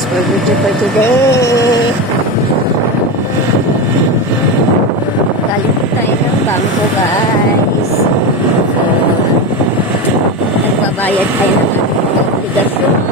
guys for video for today. Galing po tayo ng bangko guys. So, nagbabayad tayo ng ating obligasyon.